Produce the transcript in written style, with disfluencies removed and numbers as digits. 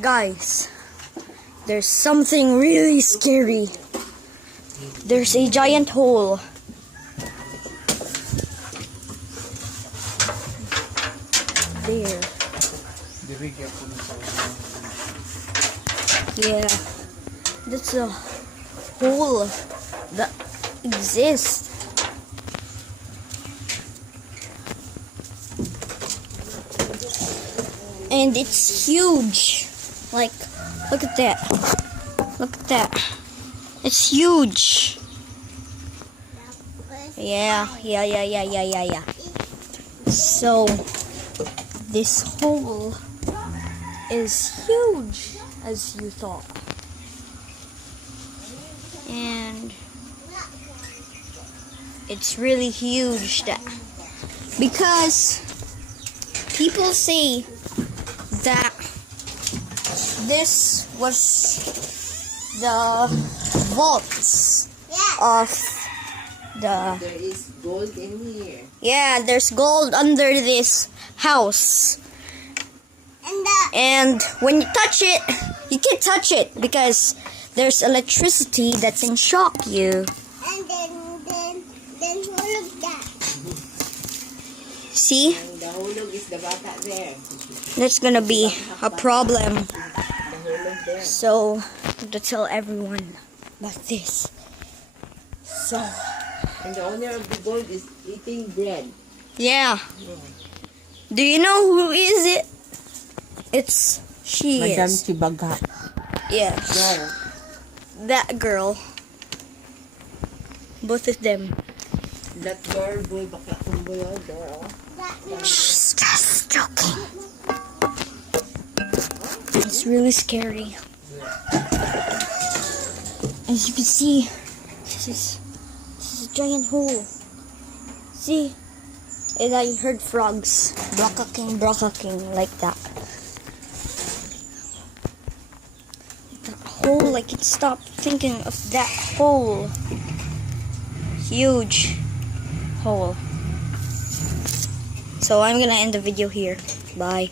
Guys, there's something really scary. There's a giant hole. There. Yeah, that's a hole that exists. And it's huge. Like, look at that. Look at that. It's huge. Yeah. So, this hole is huge, as you thought. And it's really huge because people say that this was the vaults of the... There is gold in here. Yeah, there's gold under this house. And when you touch it, you can't touch it because there's electricity that's in shock you. And then hulog that. See? And the hulog is the bata there. That's gonna be a problem. The hulog there. So, I have to tell everyone about this. So, And the owner of the gold is eating bread. yeah. Do you know who is it? She Madam is. Chibaga. Yes. Yeah. That girl. Both of them. That girl, boy, bakla kumboy, girl. She's just joking. It's really scary. As you can see, this is a giant hole. See? And I heard frogs brocking like that. That hole, I can't stop thinking of that hole. Huge hole. So I'm gonna end the video here. Bye.